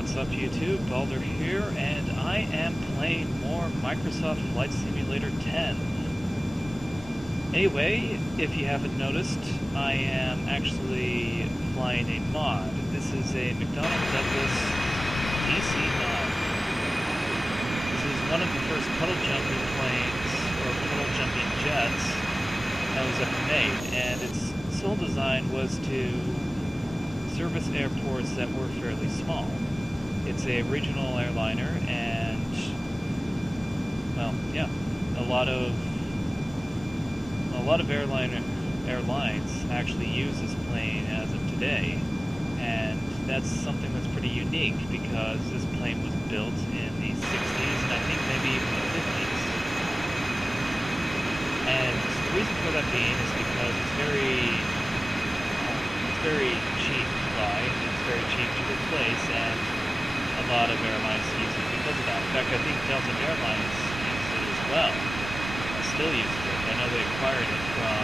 What's up YouTube, Balder here, and I am playing more Microsoft Flight Simulator 10. Anyway, if you haven't noticed, I am actually flying a mod. This is a McDonnell Douglas DC mod. This is one of the first puddle jumping planes, or puddle jumping jets, that was ever made, and its sole design was to service airports that were fairly small. It's a regional airliner, and well, yeah, a lot of airlines actually use this plane as of today, and that's something that's pretty unique because this plane was built in the 60s and I think maybe even the 50s. And the reason for that being is because it's very cheap to buy, it's very cheap to replace, and a lot of airlines use it because of that. In fact, I think Delta Airlines uses it as well. Still uses it. I know they acquired it from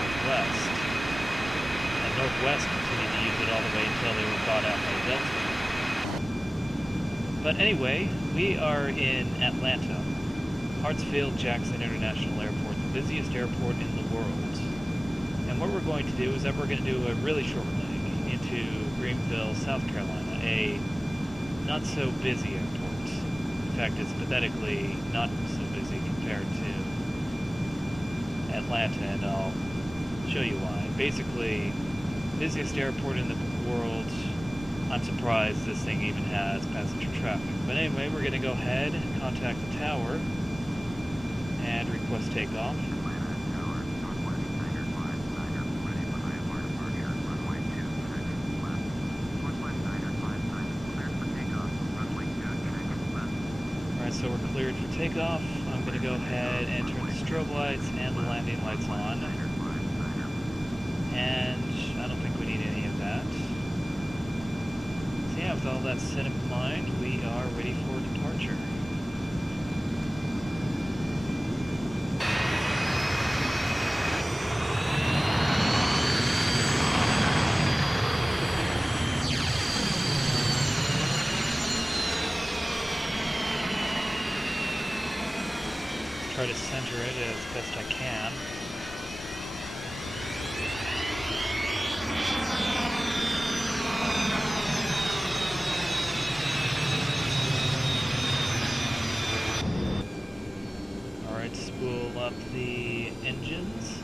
Northwest. And Northwest continued to use it all the way until they were bought out by Delta. But anyway, we are in Atlanta. Hartsfield-Jackson International Airport, the busiest airport in the world. And what we're going to do is that we're going to do a really short leg into Greenville, South Carolina, a not so busy airport. In fact, it's pathetically not so busy compared to Atlanta, and I'll show you why. Basically, busiest airport in the world. I'm surprised this thing even has passenger traffic. But anyway, we're going to go ahead and contact the tower and request takeoff. So we're cleared for takeoff. I'm going to go ahead and turn the strobe lights and the landing lights on. And I don't think we need any of that. So yeah, with all that set in mind, we are ready for departure. Try to center it as best I can. Alright, spool up the engines.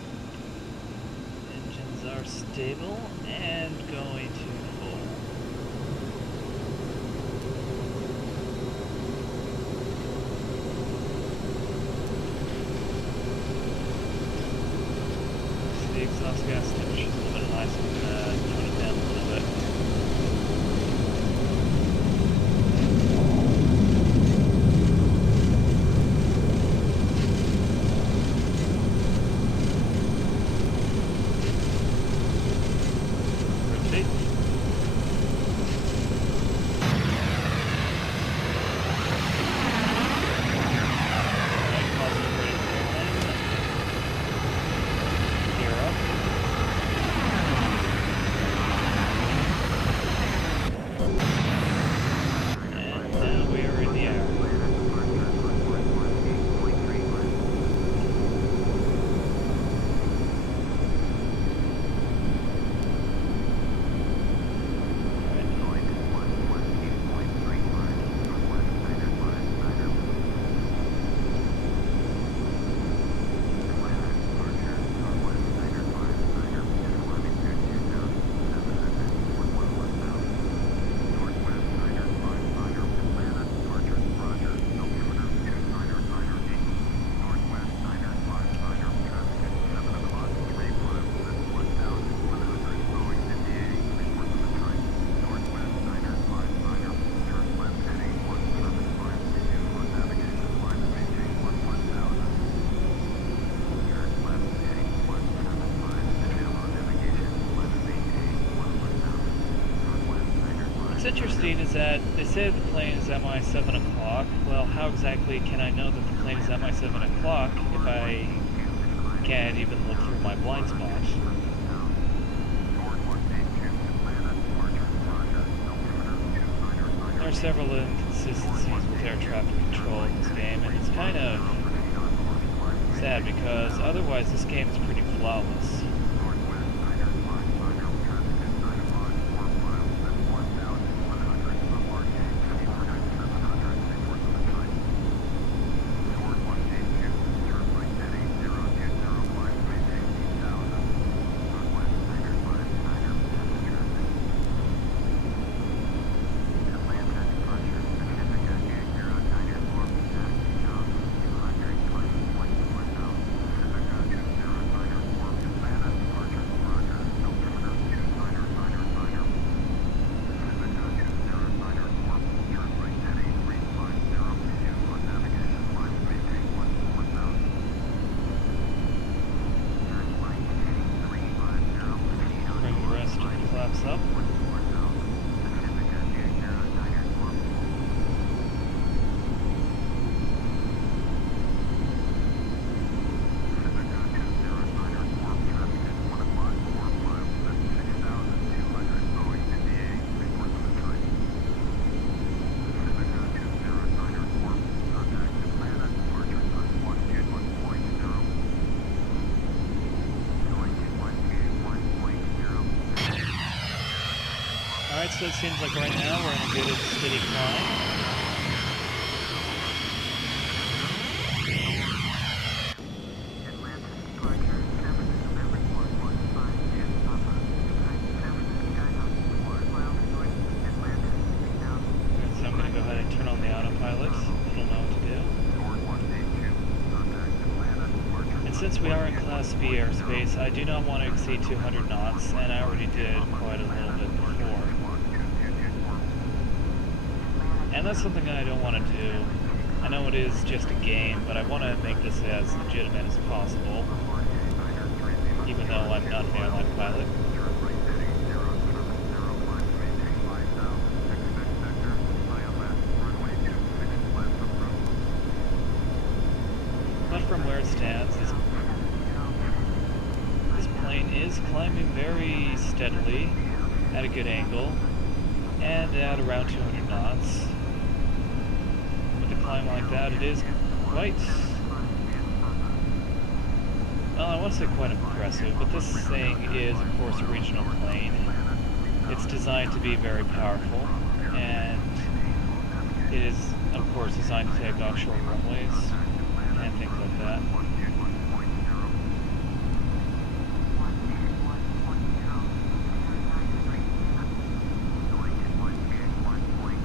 Engines are stable and going to full. The exhaust gas temperature is a little bit high, so I'm going to tone it down a little bit. Rotate. Alright, positive rating for airline. Gear up. And now we are in the air. What's interesting is that they say the plane is at my 7 o'clock. Well, how exactly can I know that the plane is at my 7 o'clock if I can't even look through my blind spot? are several inconsistencies with air traffic control in this game, and it's kind of sad because otherwise this game is pretty flawless. Up. Alright, so it seems like right now we're in a good steady climb. So I'm going to go ahead and turn on the autopilot. It'll know what to do. And since we are in Class B airspace, I do not want to exceed 200 knots, and I already did quite a little bit before. And that's something I don't want to do. I know it is just a game, but I want to make this as legitimate as possible, even though I'm not an airline pilot. But from where it stands, this plane is climbing very steadily, at a good angle, and at around 200 knots. Climb like that, it is quite, well, I want to say quite impressive, but this thing is, of course, a regional plane. It's designed to be very powerful, and it is, of course, designed to take off short runways and things like that.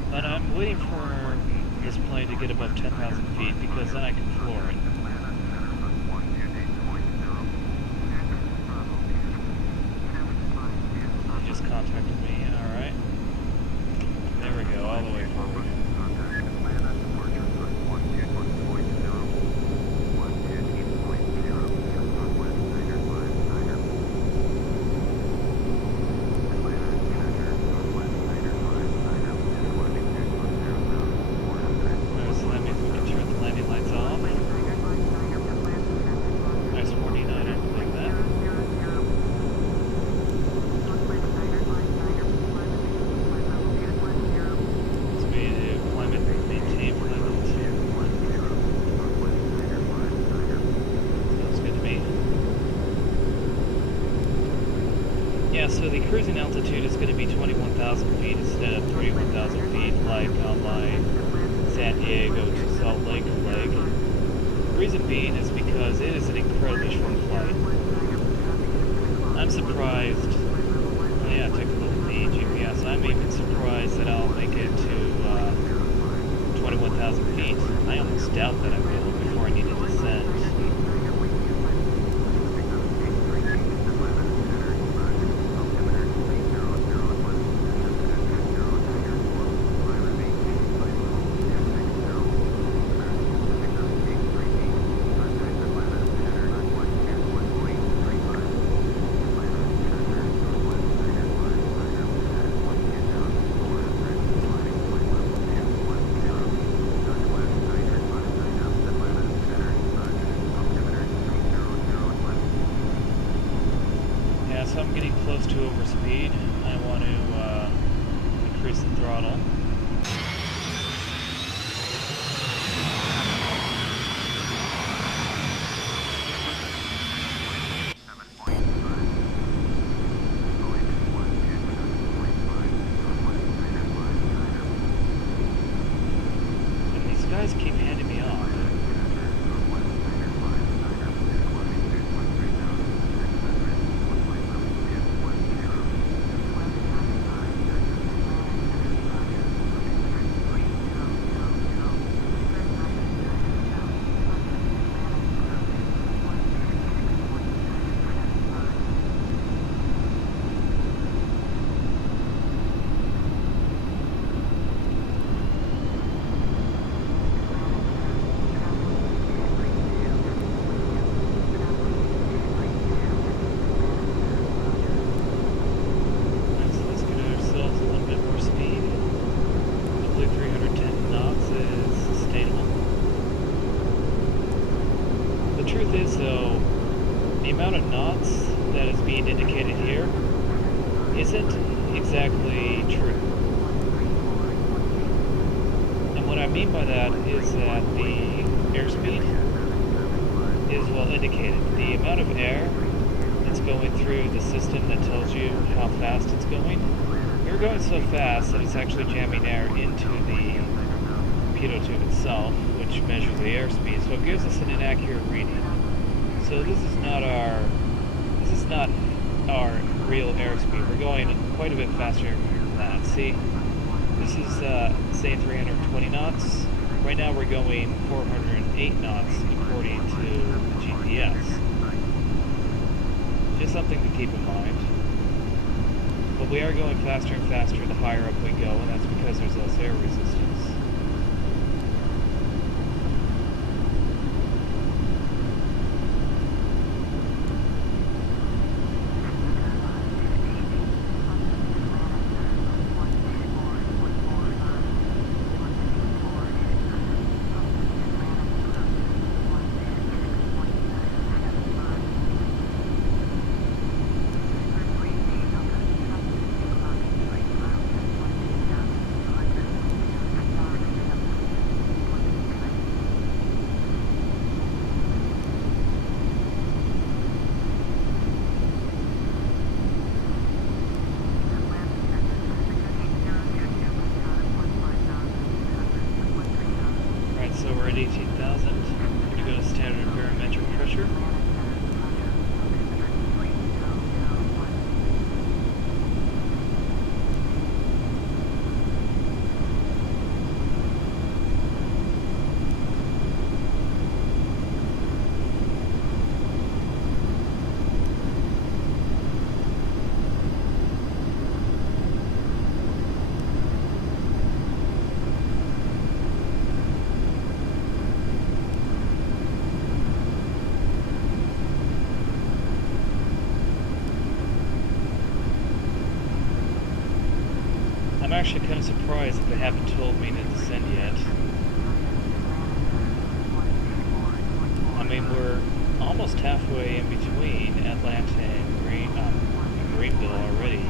But I'm waiting for this plane to get above 10,000 feet because then I can floor it. He just contacted me, alright. There we go, all the way forward. Yeah, so the cruising altitude is going to be 21,000 feet instead of 31,000 feet like on my San Diego to Salt Lake leg. The reason being is because it is an incredibly short flight. I'm surprised, well, yeah, take a look at the GPS, I'm even surprised that I'll make it to 21,000 feet. I almost doubt that I will before I need to descend. whether 310 knots is sustainable. The truth is, though, the amount of knots that is being indicated here isn't exactly true. And what I mean by that is that the airspeed is well indicated. The amount of air that's going through the system that tells you how fast it's going, we're going so fast that it's actually jamming air into the pitot tube itself, which measures the airspeed, so it gives us an inaccurate reading. So this is not our real airspeed. We're going quite a bit faster than that. See, this is say 320 knots. Right now we're going 408 knots according to the GPS. Just something to keep in mind. But we are going faster and faster the higher up we go, and that's because there's less air resistance. So we're at 18,000. We're going to go to standard barometric pressure. I'm actually kind of surprised that they haven't told me to descend yet. I mean, we're almost halfway in between Atlanta and Greenville already.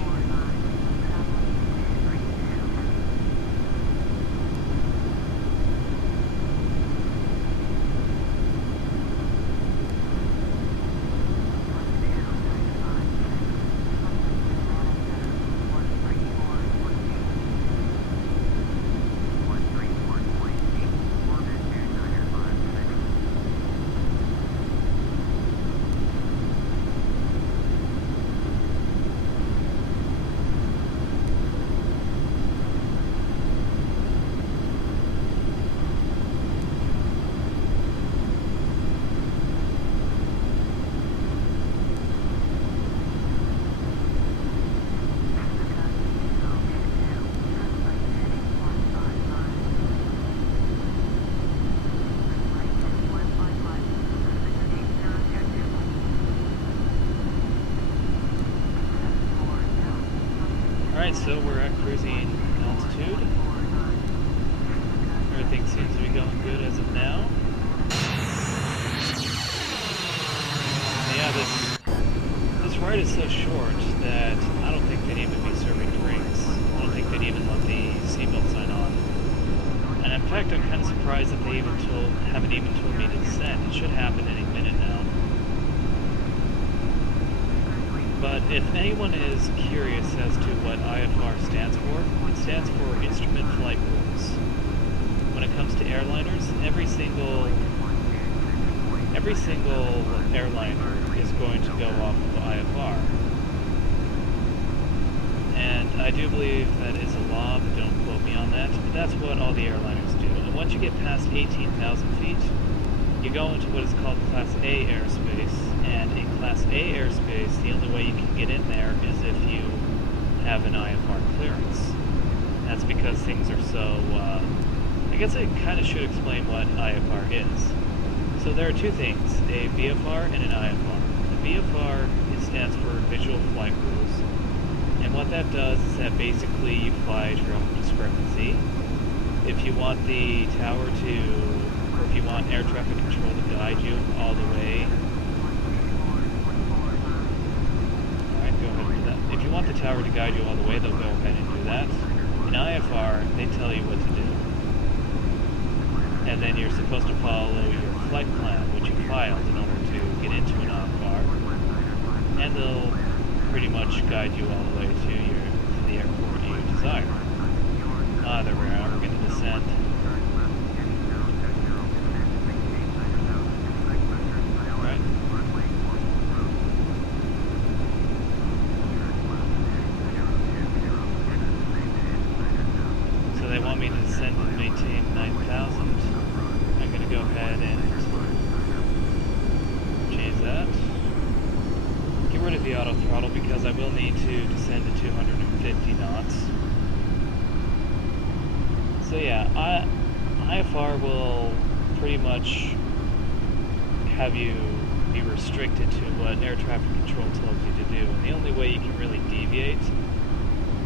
Alright, so we're at cruising altitude. Everything seems to be going good as of now. Yeah, this ride is so short that I don't think they'd even be serving drinks. I don't think they'd even let the seatbelt sign on. And in fact, I'm kind of surprised that they haven't even told me to descend. It should happen any minute now. But if anyone is curious as to what IFR stands for, it stands for Instrument Flight Rules. When it comes to airliners, every single airliner is going to go off of IFR. And I do believe that is a law, but don't quote me on that. But that's what all the airliners do. And once you get past 18,000 feet, you go into what is called Class A airspace, and in Class A airspace, the only way you can get in there is if you have an IFR clearance. That's because things are so, I guess I kind of should explain what IFR is. So there are two things, a VFR and an IFR. The VFR stands for Visual Flight Rules, and what that does is that basically you fly at your own discrepancy, if you want the tower to, or if you want air traffic control to guide you all the way, alright, go ahead and do that. If you want the tower to guide you all the way, they'll go ahead and do that. In IFR, they tell you what to do. And then you're supposed to follow your flight plan, which you filed in order to get into an IFR. And they'll pretty much guide you all the way to the airport you desire. There we are. We're going to descend. Right. So they want me to descend and maintain 9,000. I'm going to go ahead and change that. Get rid of the auto throttle because I will need to descend to 250 knots. So yeah, IFR will pretty much have you be restricted to what air traffic control tells you to do. And the only way you can really deviate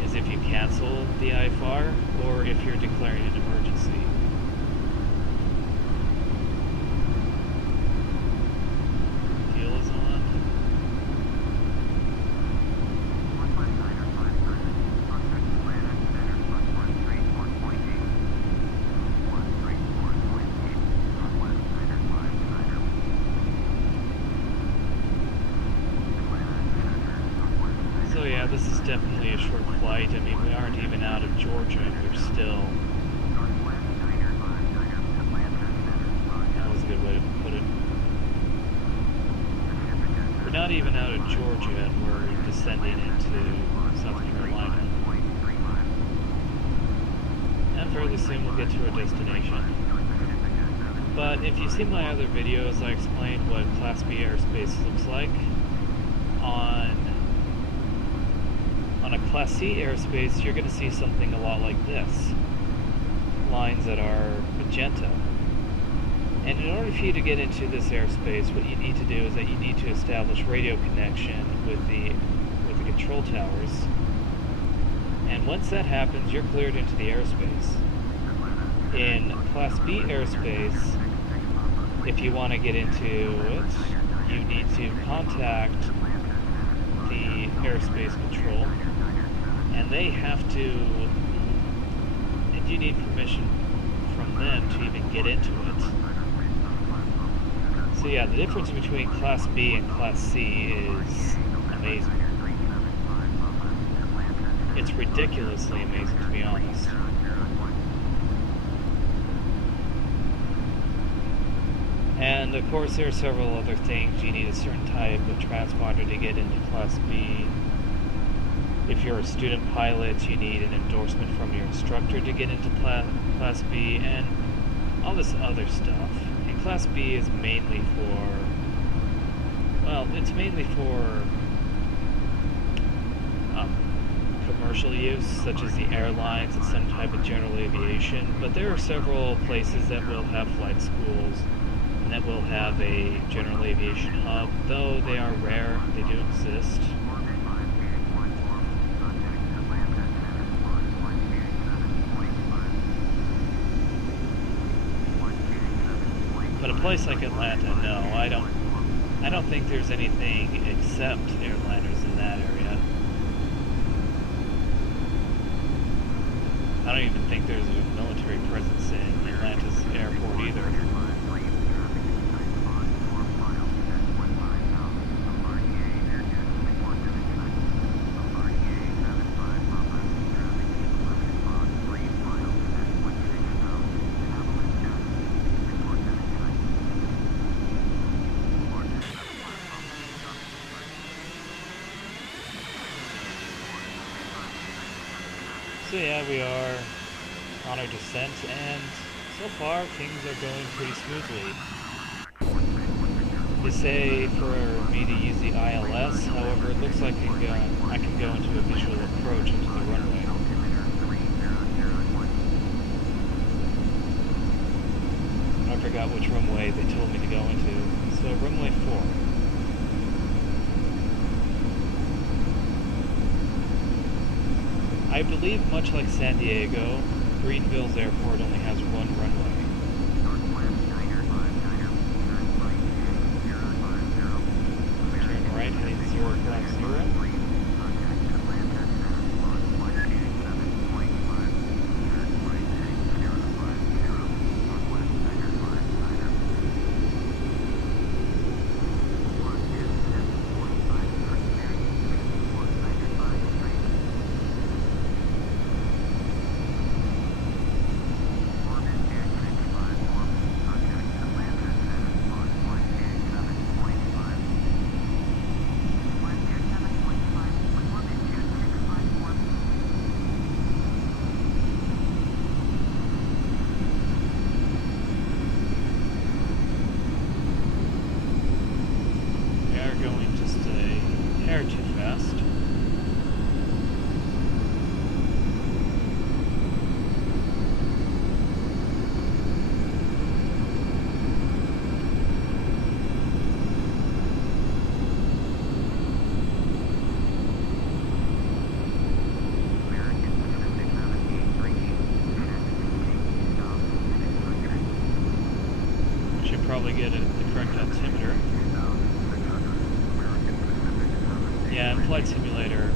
is if you cancel the IFR or if you're declaring an emergency. Fuel is on. So yeah, this is definitely a short flight. I mean, we aren't even out of Georgia and we're still... That was a good way to put it. We're not even out of Georgia and we're descending into South Carolina. And fairly soon we'll get to our destination. But if you see my other videos, I explained what Class B airspace looks like. On a Class C airspace, you're going to see something a lot like this. Lines that are magenta. And in order for you to get into this airspace, what you need to do is that you need to establish radio connection with the control towers. And once that happens, you're cleared into the airspace. In Class B airspace, if you want to get into it, you need to contact the airspace control, and they have to, and you need permission from them to even get into it. So yeah, the difference between Class B and Class C is amazing. It's ridiculously amazing, to be honest. And of course there are several other things. You need a certain type of transponder to get into Class B. If you're a student pilot, you need an endorsement from your instructor to get into Class B, and all this other stuff. And Class B is mainly for, well, it's mainly for commercial use, such as the airlines and some type of general aviation. But there are several places that will have flight schools and that will have a general aviation hub, though they are rare. They do exist. But a place like Atlanta, no, I don't think there's anything except airliners in that area. I don't even think there's a military presence in Atlanta's airport either. So yeah, we are on our descent, and so far things are going pretty smoothly. They say for me to use the ILS, however, it looks like I can go into a visual approach into the runway. I forgot which runway they told me to go into. So runway 4. I believe, much like San Diego, Greenville's airport only has one runway. Turn right, heading 050. Probably get the correct altimeter. Yeah, in Flight Simulator,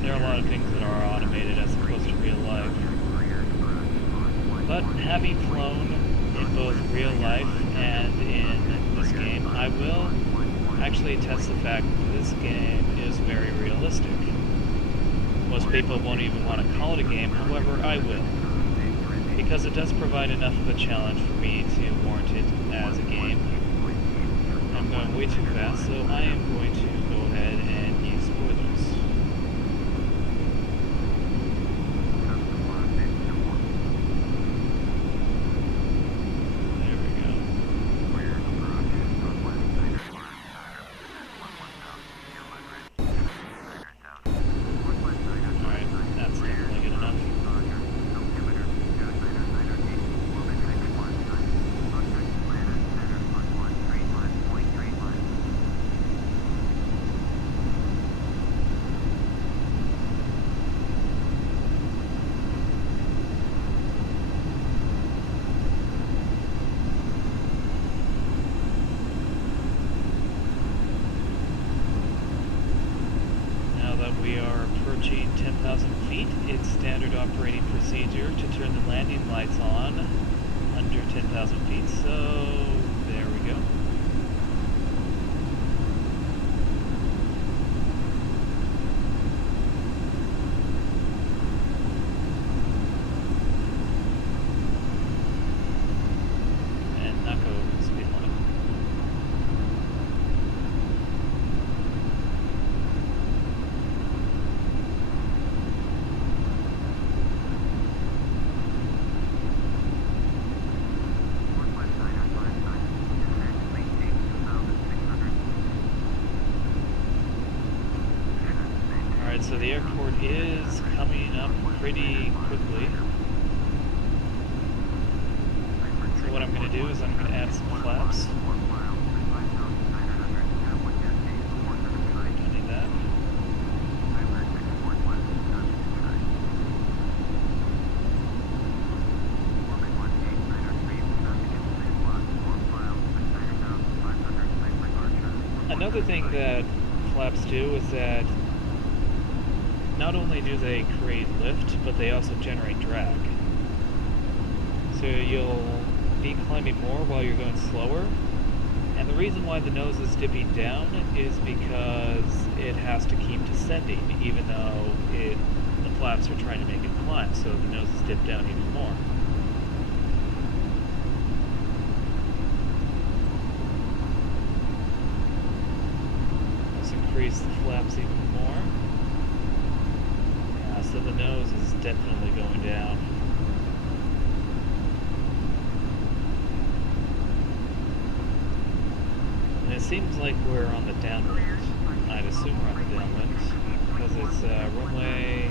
there are a lot of things that are automated as opposed to real life. But having flown in both real life and in this game, I will actually test the fact that this game is very realistic. Most people won't even want to call it a game, however, I will. Because it does provide enough of a challenge for me to warrant it as a game. I'm going way too fast, so I am going to go ahead and use spoilers. There we go. Alright, that's definitely good enough. We are approaching 10,000 feet. It's standard operating procedure to turn the landing lights on under 10,000 feet, so there we go. And not go over the speed limit. So the airport is coming up pretty quickly. So what I'm going to do is I'm going to add some flaps. Don't need that. Another thing that flaps do is that not only do they create lift, but they also generate drag. So you'll be climbing more while you're going slower. And the reason why the nose is dipping down is because it has to keep descending, even though the flaps are trying to make it climb, so the nose is dipped down even more. Let's increase the flaps even more. So the nose is definitely going down. And it seems like we're on the downwind. I'd assume we're on the downwind because it's runway.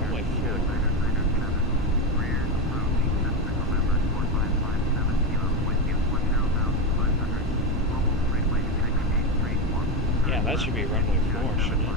Runway 4. Yeah, that should be runway 4, shouldn't it?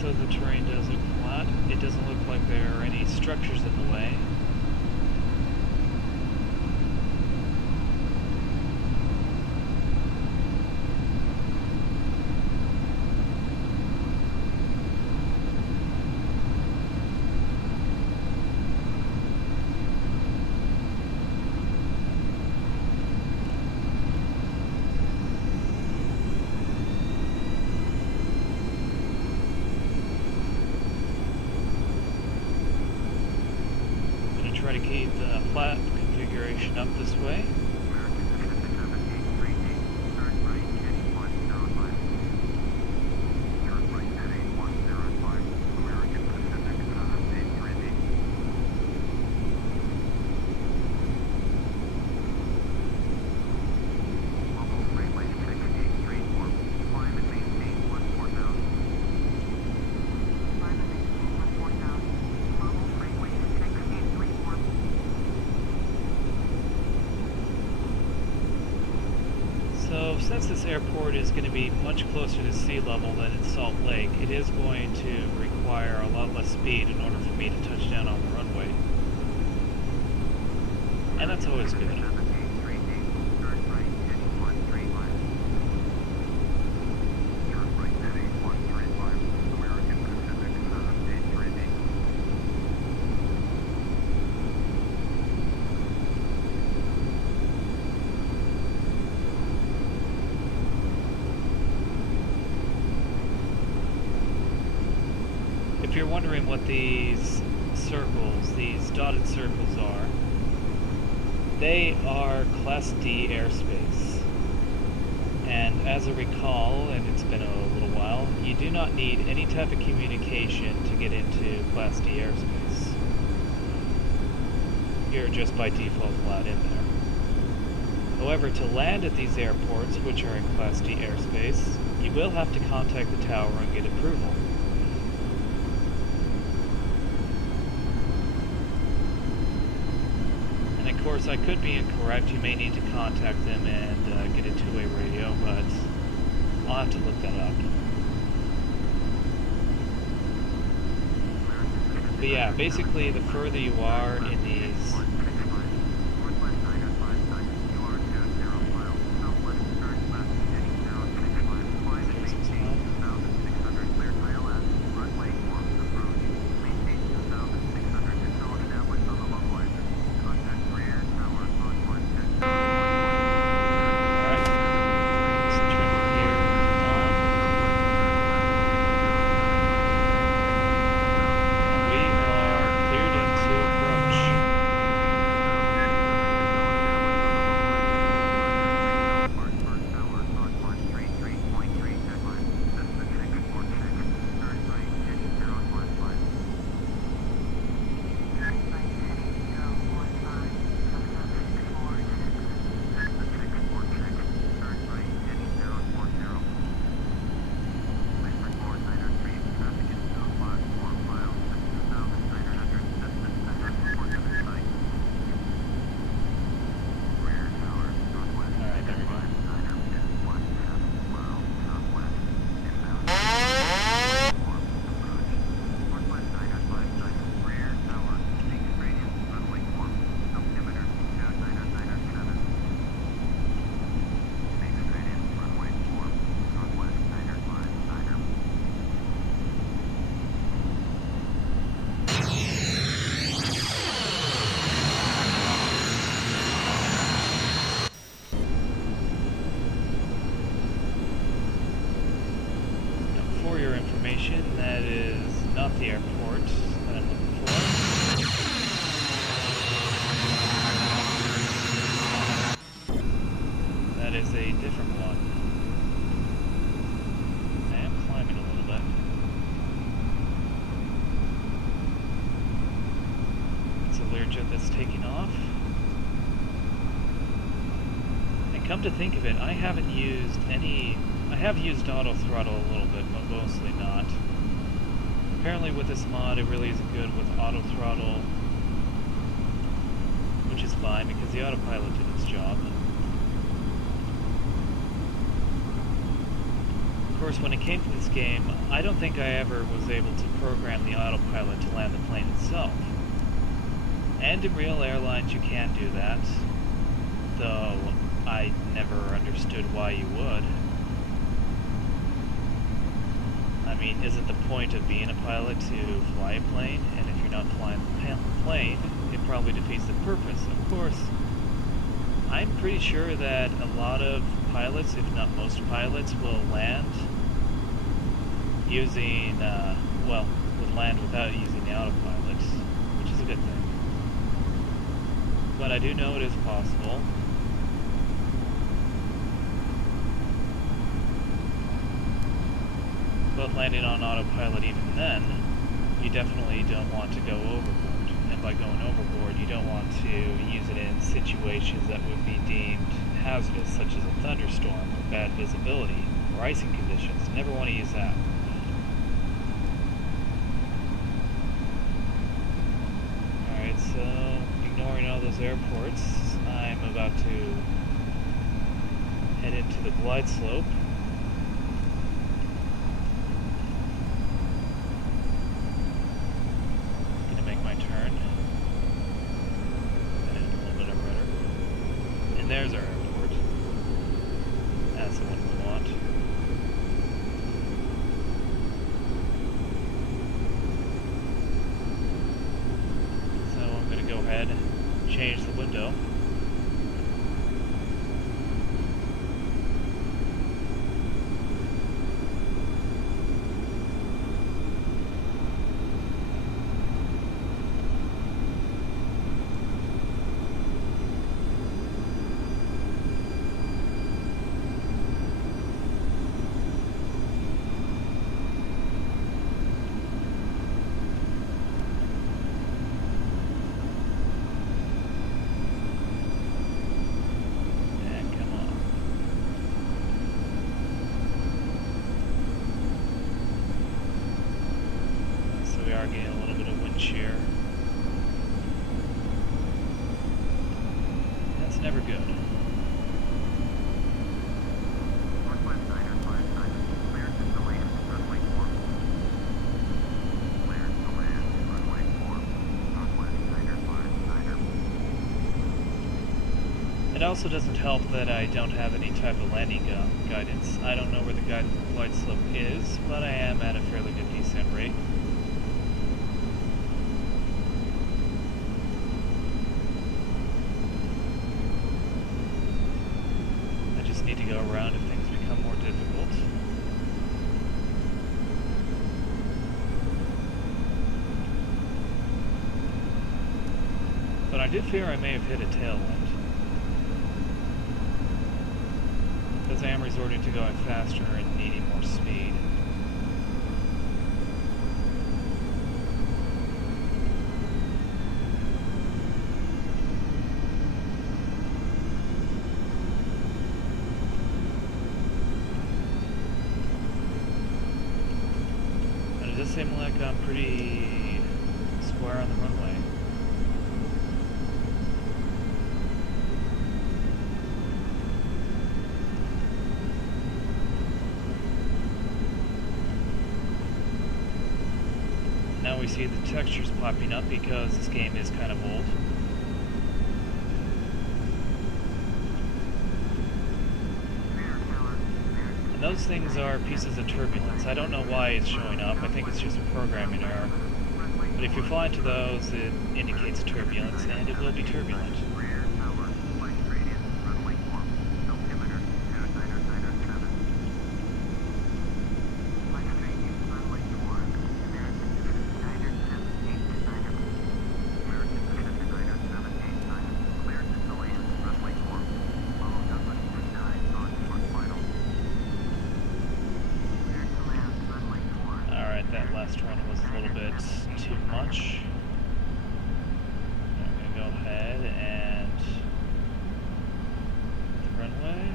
So the terrain does look flat. It doesn't look like there are any structures in the way. Try to keep the flat configuration up this way. So since this airport is going to be much closer to sea level than in Salt Lake, it is going to require a lot less speed in order for me to touch down on the runway. And that's always good. If you're wondering what these circles, these dotted circles are, they are Class D airspace. And as I recall, and it's been a little while, you do not need any type of communication to get into Class D airspace. You're just by default allowed in there. However, to land at these airports, which are in Class D airspace, you will have to contact the tower and get approval. Of course, I could be incorrect. You may need to contact them and get a two-way radio, but I'll have to look that up. But yeah, basically, the further you are in these... That is not the airport that I'm looking for. That is a different one. I am climbing a little bit. It's a Learjet that's taking off. And come to think of it, I haven't used any... I have used auto throttle a little bit, but mostly not. Apparently with this mod, it really isn't good with auto throttle, which is fine because the autopilot did its job. Of course, when it came to this game, I don't think I ever was able to program the autopilot to land the plane itself. And in real airlines you can do that, though I never understood why you would. I mean, isn't the point of being a pilot to fly a plane? And if you're not flying the plane, it probably defeats the purpose. Of course, I'm pretty sure that a lot of pilots, if not most pilots, will land using, would land without using the autopilot, which is a good thing. But I do know it is possible. But landing on autopilot even then, you definitely don't want to go overboard. And by going overboard, you don't want to use it in situations that would be deemed hazardous, such as a thunderstorm or bad visibility or icing conditions. Never want to use that. Alright, so ignoring all those airports, I'm about to head into the glide slope. There's our airport. That's the one we want. So I'm going to go ahead and change the window. Getting a little bit of wind shear. That's never good. It also doesn't help that I don't have any type of landing guidance. I don't know where the glide slope is, but I am at a fairly good descent rate. Need to go around if things become more difficult. But I did fear I may have hit a tailwind, because I am resorting to going faster and needing more speed. It does seem like I'm pretty square on the runway. Now we see the textures popping up because this game is kind of old. And those things are pieces of turbulence. I don't know why it's showing up. I think it's just a programming error. But if you fly into those, it indicates turbulence, and it will be turbulent. That last run was a little bit too much. I'm going to go ahead and the runway.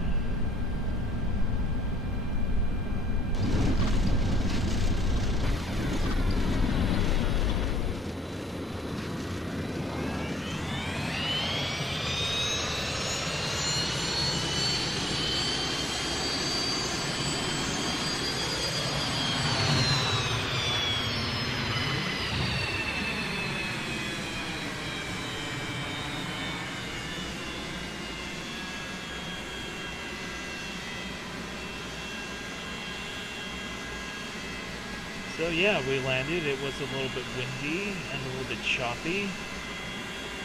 So yeah, we landed. It was a little bit windy and a little bit choppy,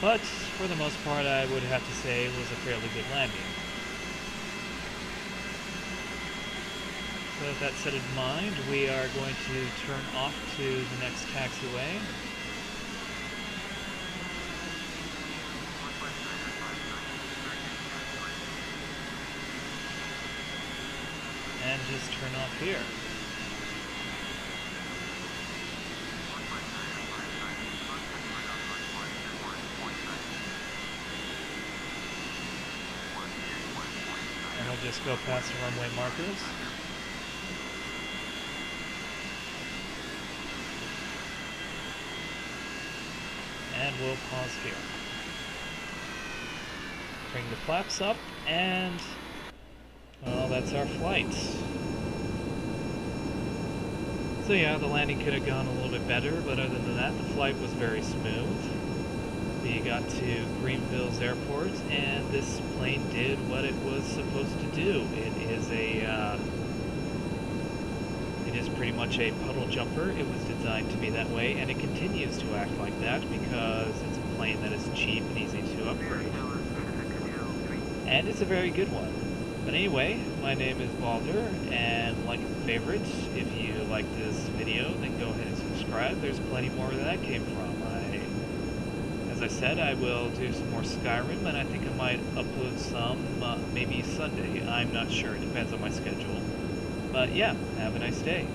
but for the most part I would have to say it was a fairly good landing. So with that set in mind, we are going to turn off to the next taxiway. And just turn off here. And we'll just go past the runway markers. And we'll pause here. Bring the flaps up, and well, that's our flight. So yeah, the landing could have gone a little bit better, but other than that, the flight was very smooth. We got to Greenville's airport, and this plane did what it was supposed to do. It is pretty much a puddle jumper. It was designed to be that way, and it continues to act like that because it's a plane that is cheap and easy to upgrade. And it's a very good one. But anyway, my name is Balder, and like and favorite, if you like this video, then go ahead and subscribe. There's plenty more where that came from. As I said, I will do some more Skyrim, and I think I might upload some, maybe Sunday. I'm not sure. It depends on my schedule. But yeah, have a nice day.